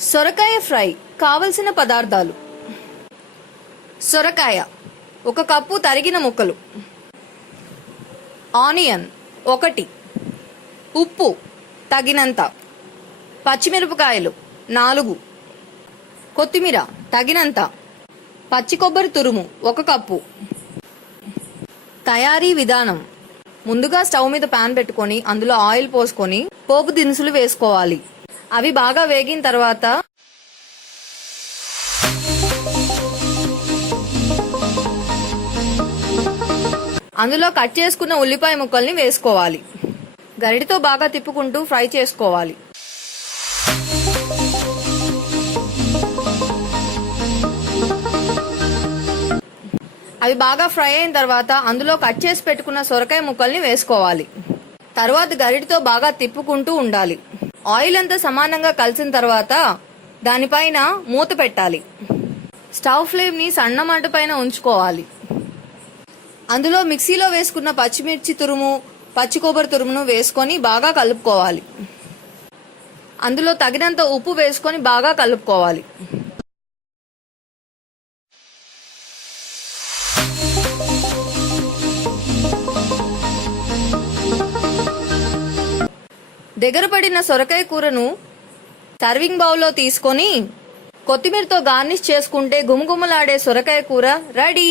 సొరకాయ ఫ్రై కావలసిన పదార్థాలు. సొరకాయ ఒక కప్పు తరిగిన ముక్కలు. ఆనియన్ ఒకటి. ఉప్పు తగినంత. పచ్చిమిరపకాయలు నాలుగు. కొత్తిమీర తగినంత. పచ్చి కొబ్బరి తురుము ఒక కప్పు. తయారీ విధానం. ముందుగా స్టవ్ మీద పాన్ పెట్టుకొని అందులో ఆయిల్ పోసుకొని పోపు దినుసులు వేసుకోవాలి. అవి బాగా వేగిన తర్వాత అందులో కట్ చేసుకున్న ఉల్లిపాయ ముక్కల్ని వేసుకోవాలి. గరిటితో బాగా తిప్పుకుంటూ ఫ్రై చేసుకోవాలి. అవి బాగా ఫ్రై అయిన తర్వాత అందులో కట్ చేసి పెట్టుకున్న సొరకాయ ముక్కల్ని వేసుకోవాలి. తర్వాత గరిటితో బాగా తిప్పుకుంటూ ఉండాలి. ఆయిల్ అంతా సమానంగా కలిసిన తర్వాత దానిపైన మూత పెట్టాలి. స్టవ్ ఫ్లేమ్ని సన్న మంట పైన ఉంచుకోవాలి. అందులో మిక్సీలో వేసుకున్న పచ్చిమిర్చి తురుము పచ్చి కొబ్బరి తురుమును వేసుకొని బాగా కలుపుకోవాలి. అందులో తగినంత ఉప్పు వేసుకొని బాగా కలుపుకోవాలి. దగ్గరపడిన సొరకాయ కూరను సర్వింగ్ బౌల్లో తీసుకొని కొత్తిమీరతో గార్నిష్ చేసుకుంటే గుమగుమలాడే సొరకాయ కూర రెడీ.